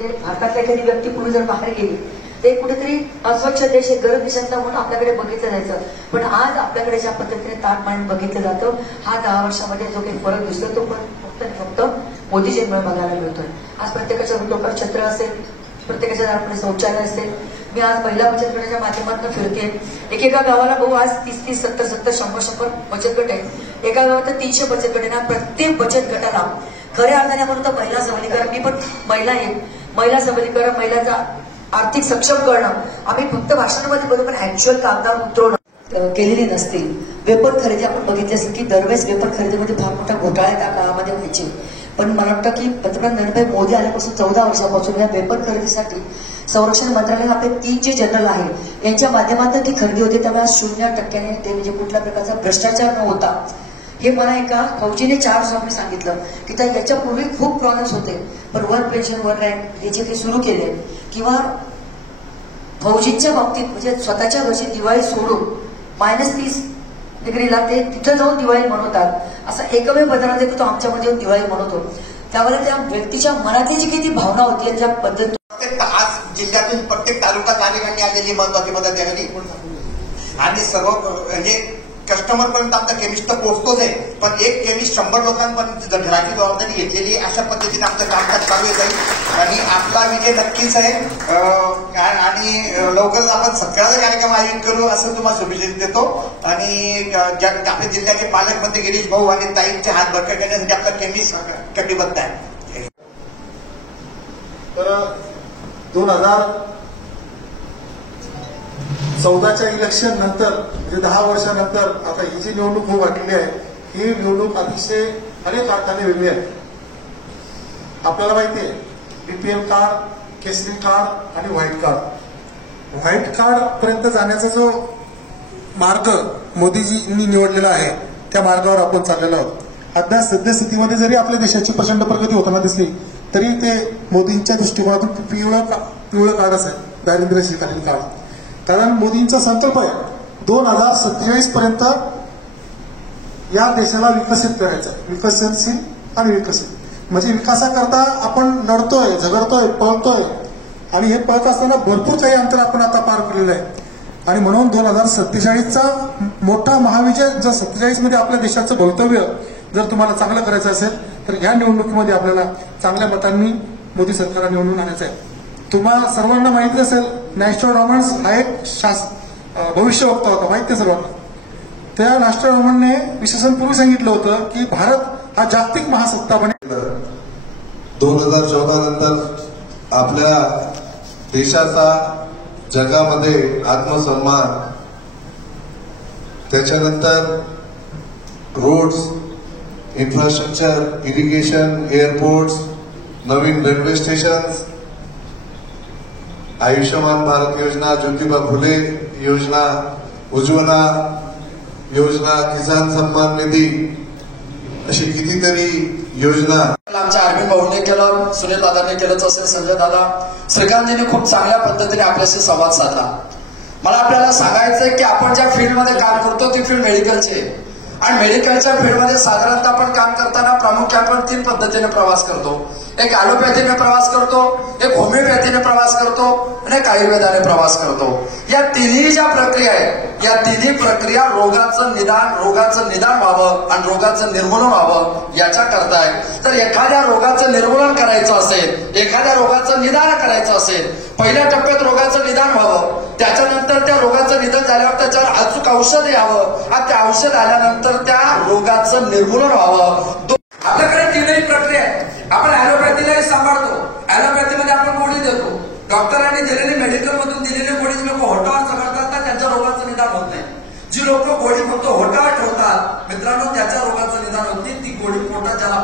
भारतातल्या एखादी व्यक्ती पुढे जर बाहेर गेली ते कुठेतरी अस्वच्छ देश आहे, गरज देशातला म्हणून आपल्याकडे बघितलं जायचं. पण आज आपल्याकडे ज्या पद्धतीने ताटमाने बघितलं जातं, हा 10 वर्षामध्ये जो काही फरक दिसतो तो पण फक्त मोदीजींमुळे बघायला मिळतोय. आज प्रत्येकाच्या डोक्यावर छत्र असेल, प्रत्येकाच्या दारापुढे शौचालय असेल. मी आज महिला बचत गटाच्या माध्यमातून फिरते. एकेका गावाला भाऊ आज 30-30, 70-70, 100-100 बचत गट आहे. एका गावात 300 बचत गट आहे ना. प्रत्येक बचत गटाला खऱ्या अर्थाने म्हणून तर महिला सबलीकरण, मी पण महिला आहे, महिला सबलीकरण, महिलांचा आर्थिक सक्षम करणं आम्ही फक्त भाषणामध्ये बोलू, पण ऍक्च्युअल कागदावर उतरवणं केलेली नसते. वेपन खरेदी आपण बघितली असेल की दरवेळेस वेपन खरेदीमध्ये फार मोठा घोटाळा त्या काळामध्ये व्हायचे. पण मला वाटतं की पंतप्रधान नरेंद्र मोदी आल्यापासून 14 वर्षापासून या वेपन खरेदीसाठी संरक्षण मंत्रालयाने आपले 3 जे जनरल आहे यांच्या माध्यमातून ती खरेदी होते. त्यामुळे 0% ते म्हणजे कुठल्या प्रकारचा भ्रष्टाचार न होता. हे मला एका फौजीने 4 वर्षांपूर्वी सांगितलं की त्या याच्यापूर्वी खूप प्रॉब्लेम्स होते, पण वन पेन्शन वन रँक हे जे काही सुरू केले किंवा फौजींच्या बाबतीत म्हणजे स्वतःच्या घरची दिवाळी सोडून -30 डिग्रीला ते तिथं जाऊन दिवाळी मनवतात, असा एकमेव बदल तो आमच्यामध्ये येऊन दिवाळी मनवतो. त्यामुळे त्या व्यक्तीच्या मनातली जी काही ती भावना होती ज्या पद्धती आज जिल्ह्यातून प्रत्येक तालुका तालुक्यांनी आलेली महत्वाची मदत द्यावी आणि सर्व म्हणजे कस्टमर पर्यंत आमचा केमिस्ट तर पोहोचतोच आहे, पण एक केमिस्ट 100 लोकांपर्यंत घराची जबाबदारी घेतलेली अशा पद्धतीने आमचं कामकाज चालू येत आहे आणि आपला विजय नक्कीच आहे. आणि लवकरच आपण सत्काराचा कार्यक्रम आयोजित करू असं तुम्हाला शुभेच्छा देतो. आणि आपल्या जिल्ह्याचे पालकमंत्री गिरीश भाऊ आणि ताईंचे हात बळकट करण्यासाठी आपला केमिस्ट कटिबद्ध आहे. तर 2014च्या इलेक्शन नंतर म्हणजे 10 वर्षानंतर आता ही जी निवडणूक होऊ वाटली आहे, ही निवडणूक अतिशय अनेक अर्थाने वेगळी आहे. आपल्याला माहिती आहे बीपीएल कार्ड, केसरी कार्ड आणि व्हाईट कार्ड. व्हाईट कार्ड पर्यंत जाण्याचा जो मार्ग मोदीजींनी निवडलेला आहे त्या मार्गावर आपण चाललेलो आहोत. अद्याप सद्यस्थितीमध्ये जरी आपल्या देशाची प्रचंड प्रगती होताना दिसली तरी ते मोदींच्या दृष्टिकोनातून पिवळं कार्डच आहे, दारिद्र्य रेषेखालील कार्ड. कारण मोदींचा संकल्प आहे 2047 पर्यंत या देशाला विकसित करायचं, विकसनशील आणि विकसित. म्हणजे विकासाकरता आपण लढतोय, झगडतोय, पळतोय आणि हे पळत असताना भरपूर काही अंतर आपण आता पार केलेलं आहे. आणि म्हणून 2047चा मोठा महाविजय जर 47 मध्ये आपल्या देशाचं भवितव्य जर तुम्हाला चांगलं करायचं असेल तर या निवडणुकीमध्ये आपल्याला चांगल्या मतांनी मोदी सरकारला निवडून आणायचं आहे. तुम्हाला सर्वांना माहिती असेल नॅस्ट्रोडॉमन्स हा एक भविष्यवक्ता होता, माहिती आहे सर्वांना. त्या नॅस्ट्रोडॉमनने विशेषणपूर्वी सांगितलं होतं की भारत हा जागतिक महासत्ता बनेल. 2014 नंतर आपल्या देशाचा जगामध्ये आत्मसन्मान, त्याच्यानंतर रोड्स, इन्फ्रास्ट्रक्चर, इरिगेशन, एअरपोर्ट्स, नवीन रेल्वे स्टेशन्स, आयुष्यमान भारत योजना, ज्योतिबा फुले योजना, उज्ज्वला योजना, किसान सन्मान निधी, अशी कितीतरी योजना आमच्या आर्मी भाऊने केलं, सुनील दादाने केलंच असेल, संजय दादा, श्रीकांतजीने खूप चांगल्या पद्धतीने आपल्याशी संवाद साधला. मला आपल्याला सांगायचंय की आपण ज्या फील्डमध्ये काम करतो ती फील्ड मेडिकलची आहे आणि मेडिकलच्या फील्डमध्ये साधारणतः आपण काम करताना प्रामुख्याने आपण 3 पद्धतीने प्रवास करतो. एक ॲलोपॅथीने प्रवास करतो, एक होमिओपॅथीने प्रवास करतो आणि एक आयुर्वेदाने प्रवास करतो. या तिन्ही ज्या प्रक्रिया आहेत या तिन्ही प्रक्रिया रोगाचं निदान व्हावं आणि रोगाचं निर्मूलन व्हावं याच्या करता आहे. तर एखाद्या रोगाचं निर्मूलन करायचं असेल, एखाद्या रोगाचं निदान करायचं असेल, पहिल्या टप्प्यात रोगाचं निदान व्हावं, त्याच्यानंतर त्या रोगाचं निदान झाल्यावर त्याच्यावर अचूक औषध यावं आणि त्या औषध आल्यानंतर त्या रोगाचं निर्मूलन व्हावं. आपल्याकडे 3 प्रक्रिया आहे. आपण ॲलोपॅथीलाही सांभाळतो, ॲलोपॅथीमध्ये आपण गोळी देतो, डॉक्टरांनी दिलेली मेडिकल मधून दिलेली गोळी लोक होटावर चढतात तर त्यांच्या रोगाचं निदान होत नाही. जी लोक गोळी फक्त होटावर ठेवतात मित्रांनो त्याच्या रोगाचं निदान होत नाही. ती गोळी पोटात ज्याला